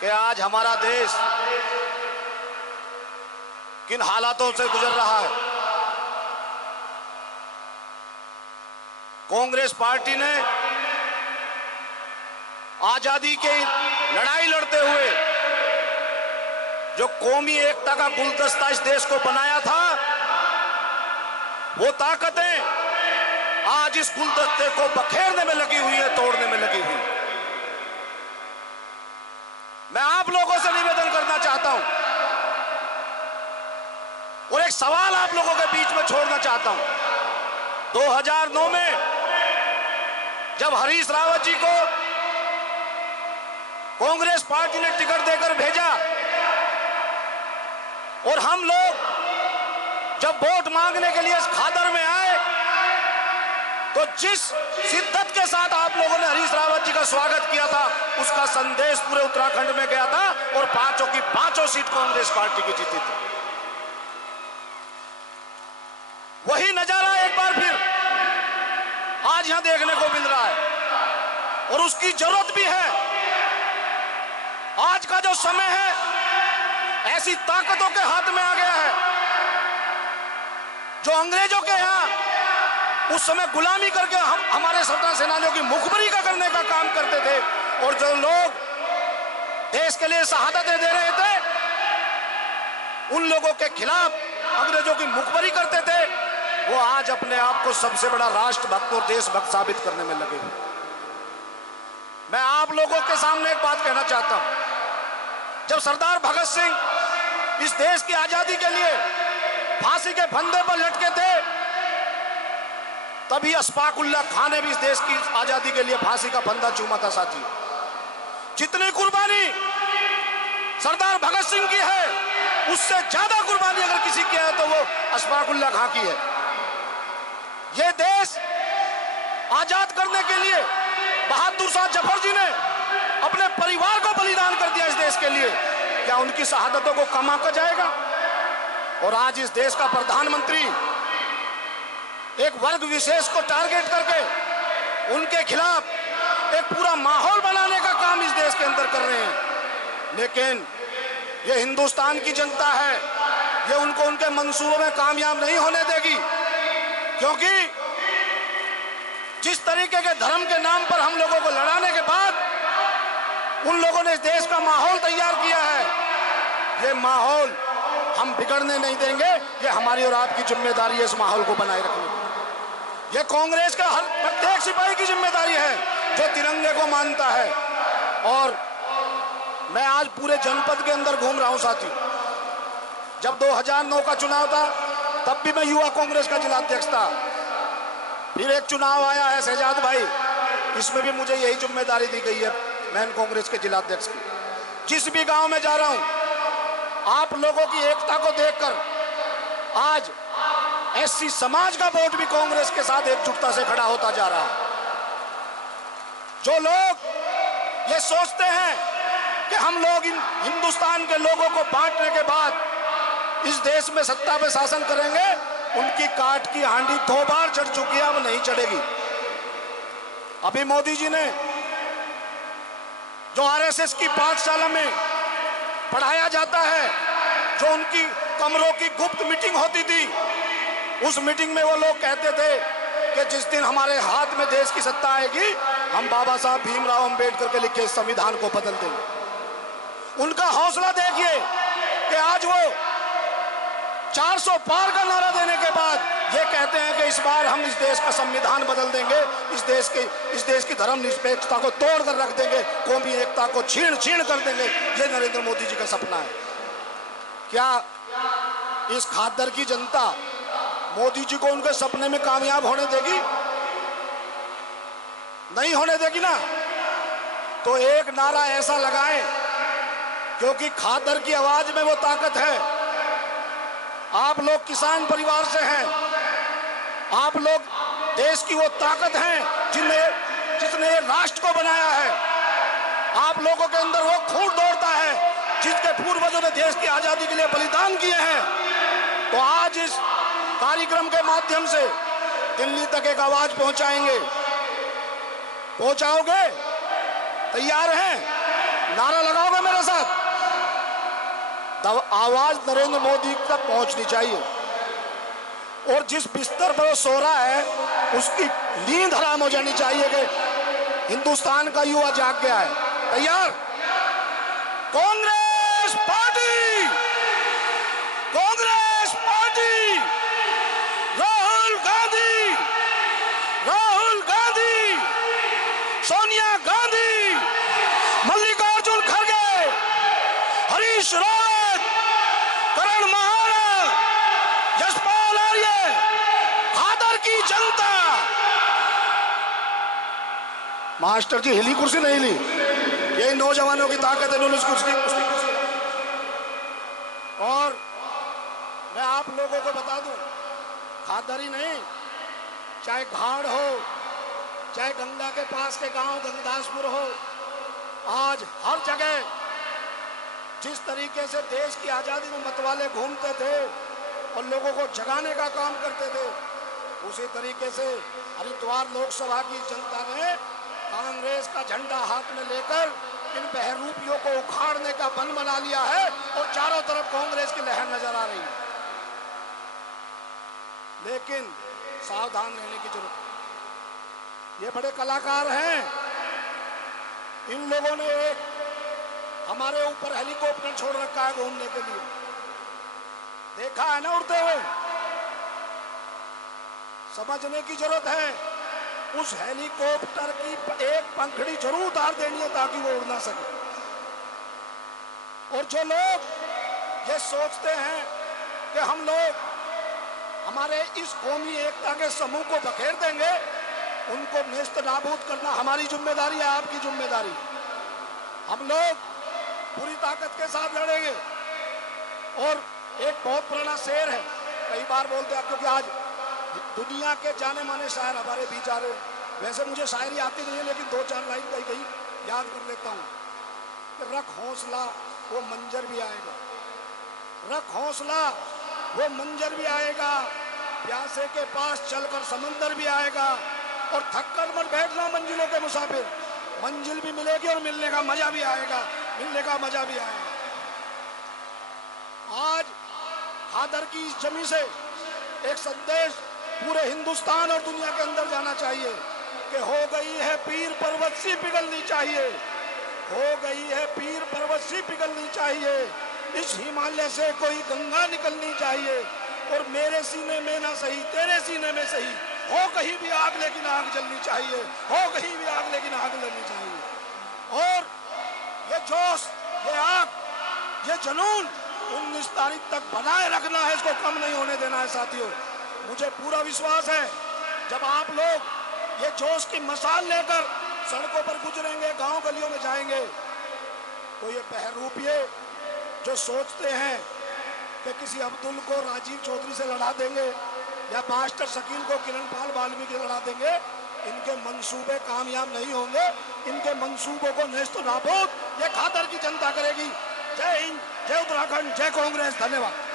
कि आज हमारा देश किन हालातों से गुजर रहा है। कांग्रेस पार्टी ने आजादी की लड़ाई लड़ते हुए जो कौमी एकता का गुलदस्ता इस देश को बनाया था, वो ताकतें आज इस गुलदस्ते को बखेरने में लगी हुई है, तोड़ने में लगी हुई है। मैं आप लोगों से निवेदन करना चाहता हूं और एक सवाल आप लोगों के बीच में छोड़ना चाहता हूं। 2009 में जब हरीश रावत जी को कांग्रेस पार्टी ने टिकट देकर भेजा और हम लोग जब वोट मांगने के लिए इस खादर में आए, तो जिस शिद्दत के साथ आप लोगों ने हरीश रावत जी का स्वागत किया था, उसका संदेश पूरे उत्तराखंड में गया था और पांचों की पांचों सीट कांग्रेस पार्टी की जीती थी। वही नजारा एक बार फिर आज यहां देखने को मिल रहा है और उसकी जरूरत भी है। आज का जो समय है ऐसी ताकतों के हाथ में आ गया है जो अंग्रेजों के यहां उस समय गुलामी करके हमारे स्वतंत्रता सेनानियों की मुखबरी का करने का काम करते थे, और जो लोग देश के लिए शहादतें दे रहे थे, उन लोगों के खिलाफ अंग्रेजों की मुखबरी करते थे, वो आज अपने आप को सबसे बड़ा राष्ट्रभक्त और देशभक्त साबित करने में लगे हुए। मैं आप लोगों के सामने एक बात कहना चाहता हूं। जब सरदार भगत सिंह इस देश की आजादी के लिए फांसी के फंदे पर लटके थे, तभी अशफाक उल्लाह खान ने भी इस देश की आजादी के लिए फांसी का फंदा चूमा था। साथी, जितनी कुर्बानी सरदार भगत सिंह की है, उससे ज्यादा कुर्बानी अगर किसी की है तो वो अशफाक उल्लाह खान की है। ये देश आजाद करने के लिए बहादुर शाह जफर जी ने अपने परिवार को बलिदान कर दिया इस देश के लिए। क्या उनकी शहादतों को कम आंका जाएगा? और आज इस देश का प्रधानमंत्री एक वर्ग विशेष को टारगेट करके उनके खिलाफ एक पूरा माहौल बनाने का काम इस देश के अंदर कर रहे हैं। लेकिन ये हिंदुस्तान की जनता है, ये उनको उनके मंसूबों में कामयाब नहीं होने देगी, क्योंकि जिस तरीके के धर्म के नाम पर हम लोगों को लड़ाने के बाद उन लोगों ने इस देश का माहौल तैयार किया है, ये माहौल हम बिगड़ने नहीं देंगे। ये हमारी और आपकी जिम्मेदारी है इस माहौल को बनाए रखने की। ये कांग्रेस का हर प्रत्येक सिपाही की जिम्मेदारी है जो तिरंगे को मानता है। और मैं आज पूरे जनपद के अंदर घूम रहा हूं साथी। जब 2009 का चुनाव था तब भी मैं युवा कांग्रेस का जिलाध्यक्ष था। फिर एक चुनाव आया है शहजाद भाई, इसमें भी मुझे यही जिम्मेदारी दी गई है मैन कांग्रेस के जिलाध्यक्ष की। जिस भी गांव में जा रहा हूं, आप लोगों की एकता को देखकर आज एससी समाज का वोट भी कांग्रेस के साथ एकजुटता से खड़ा होता जा रहा है। जो लोग ये सोचते हैं कि हम लोग इन हिंदुस्तान के लोगों को बांटने के बाद इस देश में सत्ता पे शासन करेंगे, उनकी काट की हांडी 2 बार चढ़ चुकी है, अब नहीं चढ़ेगी। अभी मोदी जी ने जो आरएसएस की पाठशाला में पढ़ाया जाता है, जो उनकी कमरों की गुप्त मीटिंग होती थी, उस मीटिंग में वो लोग कहते थे कि जिस दिन हमारे हाथ में देश की सत्ता आएगी, हम बाबा साहब भीमराव अंबेडकर के लिखे संविधान को बदल देंगे। उनका हौसला देखिए कि आज वो 400 पार का नारा देने के बाद ये कहते हैं कि इस बार हम इस देश का संविधान बदल देंगे, इस देश की धर्मनिरपेक्षता को तोड़ कर रख देंगे, कौमी एकता को छीण छीण कर देंगे। ये नरेंद्र मोदी जी का सपना है। क्या इस खादर की जनता मोदी जी को उनके सपने में कामयाब होने देगी? नहीं होने देगी ना। तो एक नारा ऐसा लगाएं, क्योंकि खादर की आवाज में वो ताकत है। आप लोग किसान परिवार से हैं, आप लोग देश की वो ताकत हैं जिसने राष्ट्र को बनाया है। आप लोगों के अंदर वो खून दौड़ता है जिसके पूर्वजों ने देश की आजादी के लिए बलिदान किए हैं। तो आज इस कार्यक्रम के माध्यम से दिल्ली तक एक आवाज पहुंचाएंगे। पहुंचाओगे? तैयार हैं? नारा लगाओगे मेरे साथ? तब आवाज नरेंद्र मोदी तक पहुंचनी चाहिए। और जिस बिस्तर पर वो सो रहा है उसकी नींद हराम हो जानी चाहिए कि हिंदुस्तान का युवा जाग गया है। तैयार? कांग्रेस पार्टी, कांग्रेस पार्टी, राहुल गांधी, राहुल गांधी, सोनिया गांधी, मल्लिकार्जुन खड़गे, हरीश रावत, करण महाना, यशपाल आर्य, खादर की जनता। मास्टर जी हिली कुर्सी नहीं ली, यही नौजवानों की ताकत है। उस कुर्सी और मैं आप लोगों को बता दूं, खादर ही नहीं, चाहे घाड़ हो, चाहे गंगा के पास के गांव गंगदासपुर हो, आज हर जगह जिस तरीके से देश की आजादी में मतवाले घूमते थे और लोगों को जगाने का काम करते थे, उसी तरीके से हरिद्वार लोकसभा की जनता ने कांग्रेस का झंडा हाथ में लेकर इन बहरूपियों को उखाड़ने का बन बना लिया है और चारों तरफ कांग्रेस की लहर नजर आ रही है। लेकिन सावधान रहने की जरूरत है। ये बड़े कलाकार हैं। इन लोगों ने एक हमारे ऊपर हेलीकॉप्टर छोड़ रखा है घूमने के लिए, देखा है ना उड़ते हुए। समझने की जरूरत है, उस हेलीकॉप्टर की एक पंखड़ी जरूर उतार देनी है ताकि वो उड़ ना सके। और जो लोग ये सोचते हैं कि हम लोग हमारे इस कौमी एकता के समूह को बखेर देंगे, उनको नेस्त नाबूद करना हमारी जिम्मेदारी है, आपकी जिम्मेदारी। हम लोग पूरी ताकत के साथ लड़ेंगे। और एक बहुत पुराना शेर है, कई बार बोलते हैं, क्योंकि आज दुनिया के जाने माने शायर हमारे बीच आ रहे हैं। वैसे मुझे शायरी आती नहीं है, लेकिन दो चार लाइन कहीं कहीं याद कर लेता हूँ कि रख हौसला वो मंजर भी आएगा, रख हौसला वो मंजर भी आएगा, प्यासे के पास चलकर समंदर भी आएगा। और थककर मत बैठना मंजिलों के मुसाफिर, मंजिल भी मिलेगी और मिलने का मजा भी आएगा, मिलने का मजा भी आएगा। आज खादर की इस जमी से एक संदेश पूरे हिंदुस्तान और दुनिया के अंदर जाना चाहिए कि हो गई है पीर पर्वत सी पिघलनी चाहिए, हो गई है पीर पर्वत सी पिघलनी चाहिए, इस हिमालय से कोई गंगा निकलनी चाहिए। और मेरे सीने में ना सही तेरे सीने में सही, हो कहीं भी आग लेकिन आग जलनी चाहिए, हो कहीं भी आग लेकिन आग जलनी चाहिए। और ये जोश, ये आग, ये जुनून 19 तारीख तक बनाए रखना है, इसको कम नहीं होने देना है साथियों। मुझे पूरा विश्वास है जब आप लोग ये जोश की मसाल लेकर सड़कों पर गुजरेंगे, गांव गलियों में जाएंगे, तो ये बहरूपिये जो सोचते हैं कि किसी अब्दुल को राजीव चौधरी से लड़ा देंगे या मास्टर शकील को किरण पाल वाल्मीकि से लड़ा देंगे, इनके मंसूबे कामयाब नहीं होंगे। इनके मंसूबों को नेस्त नाबूद ये खादर की जनता करेगी। जय हिंद, जय उत्तराखंड, जय कांग्रेस। धन्यवाद।